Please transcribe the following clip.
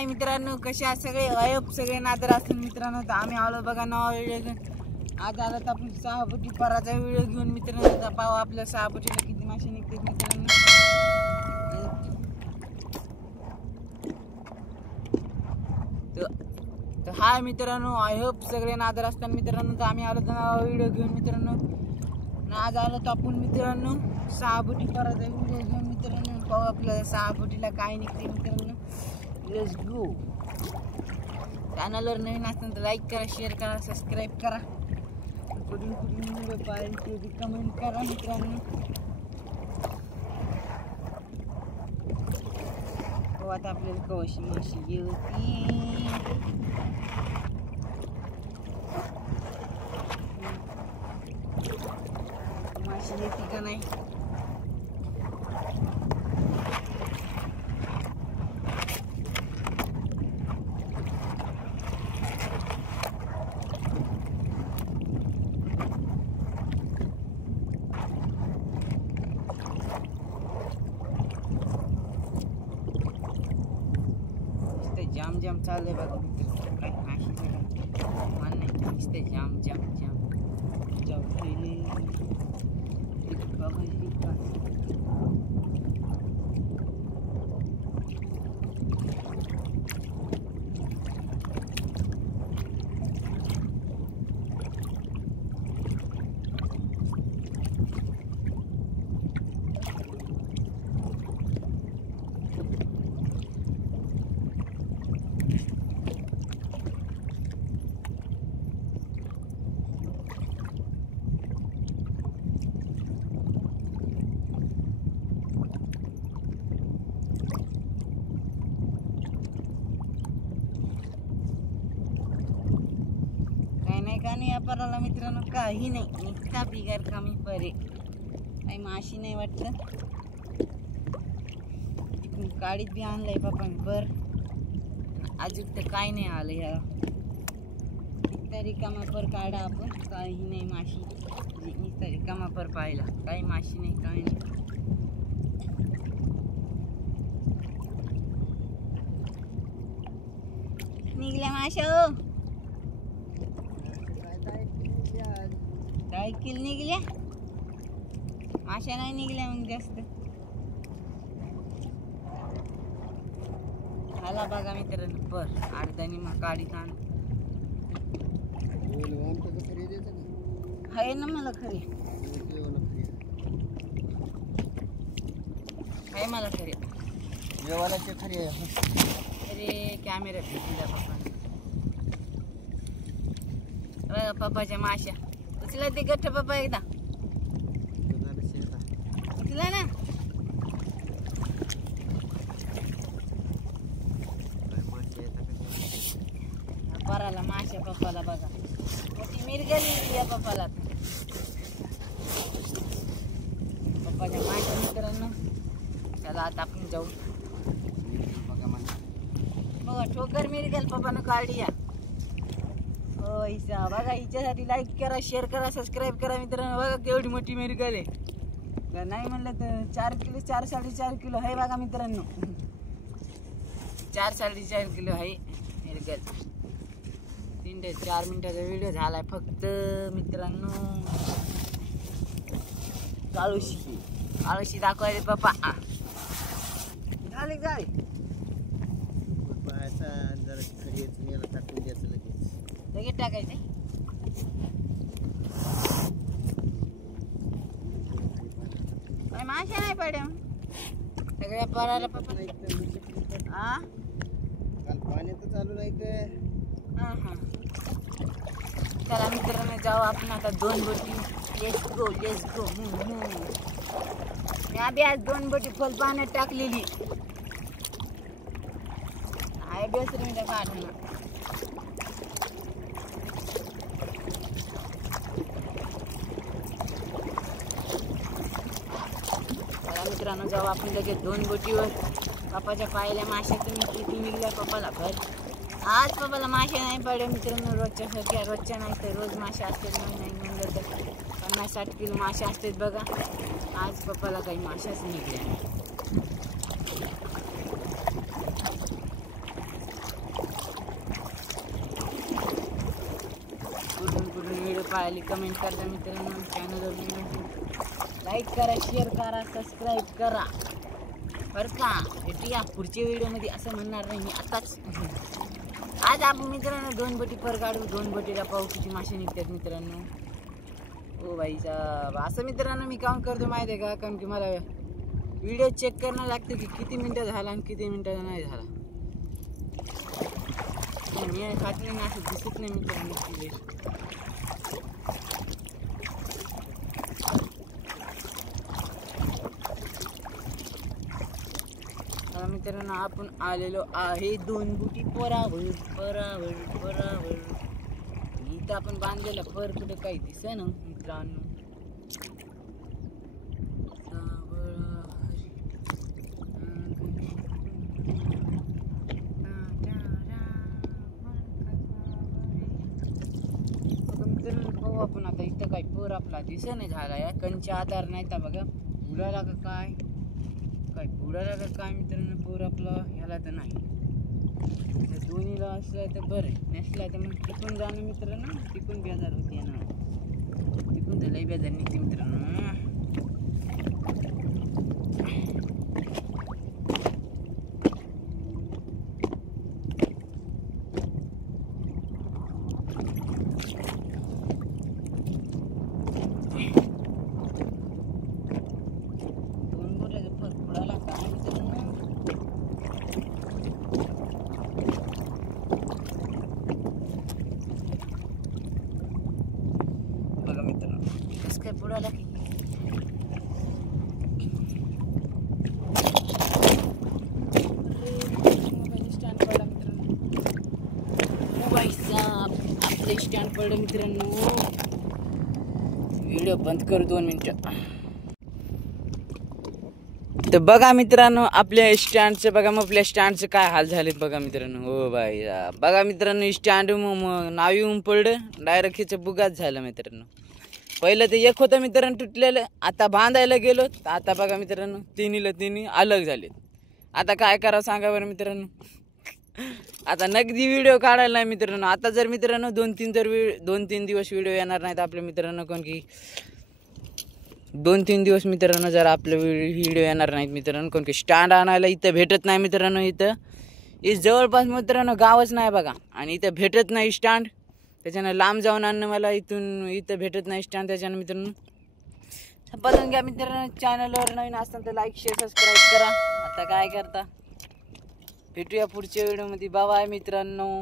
हाय मित्रांनो, कसे आहात सगळे? अयप सगळे नादर असतील मित्रांनो. तर आम्ही आलो बघा नवा व्हिडिओ घेऊन. आज आला तर आपण 6 फुटी पराचा व्हिडिओ घेऊन मित्रांनो. पाहू आपल्या 6 फुटीला किती मासे निघतात मित्रांनो. तर हाय मित्रांनो, आय होप सगळे नादर असतात मित्रांनो. तर आम्ही आलो तर नवा व्हिडिओ घेऊन मित्रांनो. आज आलो तर आपण मित्रांनो 6 फुटी पराचा व्हिडिओ घेऊन मित्रांनो. पाहू आपल्या 6 फुटीला काय निघते मित्रांनो. Let's go. चॅनलवर नवीन असताना तर लाईक करा, शेअर करा, सबस्क्राईब करा. कुठून व्हिडिओ पाहायचे ते कमेंट करा मित्रांनो. हो आता आपल्याला कवाशी माशी येते. माशी येते का नाही जाम जाम चाललंय बघा मित्रांनो. काय माशी मान नाही नुसते जाम जाम जाम जाऊ पहिले नाही अपराला मित्रांनो. काही नाही, इतका बिगार कमी परे. काही माशी नाही वाटतं. तिकडून काळीत बी आणलंय पप्पाने बर. अजून तर काय नाही आलं ह्या. नुसता रिकामा पर काढा आपण. काही नाही माशी. नुसता रिकामा पर पाहिला. काही माशी नाही, काही नाही. निघल्या माशा. काय किल निघल्या माशा नाही निघल्या मग जास्त. आला बघा मित्रांनो पर अर्धानी मग काढीत आण. आहे ना मला खरी. आहे मला खरी. जेवायला खरी आहे. अरे कॅमेरा भेटला पप्पा. पप्पाच्या माशा उचला ते गठ्ठ पप्पा एकदा उचला ना. पराला माशा पप्पाला बघा. मोठी मिरगली या पप्पाला. पप्पाच्या माशा मित्रांनो. चला आता आपण जाऊ. बघा ठोकर मिरगल पप्पानं काढली या. हो हिचा बघा. हिच्यासाठी लाईक करा, शेअर करा, सबस्क्राईब करा मित्रांनो. बघा केवढी मोठी मिरगल आहे. नाही म्हणलं तर 4 किलो 4 साडेचार किलो आहे बघा मित्रांनो. 4 साडेचार किलो आहे मिरगल. 3 ते 4 मिनिटाचा व्हिडिओ झालाय फक्त मित्रांनो. काळूशी दाखवायचे पप्पा. झाले झाले लगेच टाकायचे. काय माशा नाही पड्या सगळ्या पराला पप्पा. हा काल पाण्यात चालू नाही का. हा हा चला मित्रांनो जाऊ आपण आता 2 बोटी. Let's go let's go. मी आधी आज 2 बोटी खोल पाण्यात टाकलेली आहे. 2 मिनिटं काढणार. मित्रांनो जाऊ आपण लगेच 2 बोटीवर. पप्पाच्या पाहिल्या माश्या तुम्ही किती निघल्या पप्पाला भर. आज पप्पाला माश्या नाही पडल्या मित्रांनो. रोजच्या सध्या रोजच्या नाही तर रोज माश्या असतात. नाही म्हणलं तर 50-60 किलो माश्या असतात बघा. आज पप्पाला काही माशाच निघल्या. आली कमेंट करा मित्रांनो. चॅनलवर लाईक करा, शेअर करा, सबस्क्राईब करा बरं का. भेटूया पुढच्या व्हिडिओमध्ये. असं म्हणणार नाही मी आताच. आज आपण मित्रांनो 2 बोटी पर काढू. 2 बोटीला पाहू किती मासे निघतात मित्रांनो. ओ भाई साहेब, असं मित्रांनो मी काम करतो माहिती आहे का. कारण की मला व्हिडिओ चेक करणं लागतं की किती मिनटं झाला आणि किती मिनटाचा नाही झाला. मी खात नाही ना, असं दिसत नाही मित्रांनो. मित्रांनो आपण आलेलो आहे 2 बोटी परावर परावर परावर. इथं आपण बांधलेला पर कुठे काही दिसे ना मित्रांनो. पाहू आपण आता. इथं काही पर आपला दिसे नाही झाला या कंचा आधार नाही तर बघा. बुडाला का काय काय बुडाला का काय मित्रांनो. पोर आपला ह्याला तर नाही. दोन्हीला असलं तर बरं आहे, नसला तर मग टिकून जाणं मित्रांनो. टिकून बेजार होते ना. टिकून तर लई बेजार निघते मित्रांनो. बघा मित्रांनो कसं काय बुडाला की. स्टँड पडला मित्रांनो. मोबाईल आपलं स्टँड पडलं मित्रांनो. व्हिडिओ बंद करू 2 मिनिटं. तर बघा मित्रांनो आपल्या स्टँडचं बघा. मग आपल्या स्टँडचं काय हाल झालेत बघा मित्रांनो. हो बाई बघा मित्रांनो. स्टँड नाव येऊन पडलं डायरेक्ट ह्याचं बुगाच झालं मित्रांनो. पहिलं ते एक होतं मित्रांनो तुटलेलं. आता बांधायला गेलो तर आता बघा मित्रांनो तिन्ही अलग झालेत. आता काय करावं सांगा बरं मित्रांनो. आता नगदी व्हिडिओ काढायला नाही मित्रांनो. आता जर मित्रांनो 2-3 दिवस व्हिडिओ येणार नाहीत आपल्या मित्रांनो. कारण की 2-3 दिवस मित्रांनो जर आपलं व्हिडिओ येणार नाहीत मित्रांनो. कारण की स्टँड आणायला इथं भेटत नाही मित्रांनो. इथं जवळपास मित्रांनो गावच नाही बघा. आणि इथं भेटत नाही स्टँड. त्याच्यानं लांब जाऊन आणणं मला. इथं भेटत नाही स्टँड. त्याच्यानं मित्रांनो बघून घ्या मित्रांनो. चॅनलवर नवीन असताना तर लाईक शेअर सबस्क्राईब करा. आता काय करता भेटूया पुढच्या व्हिडिओमध्ये. बाय मित्रांनो.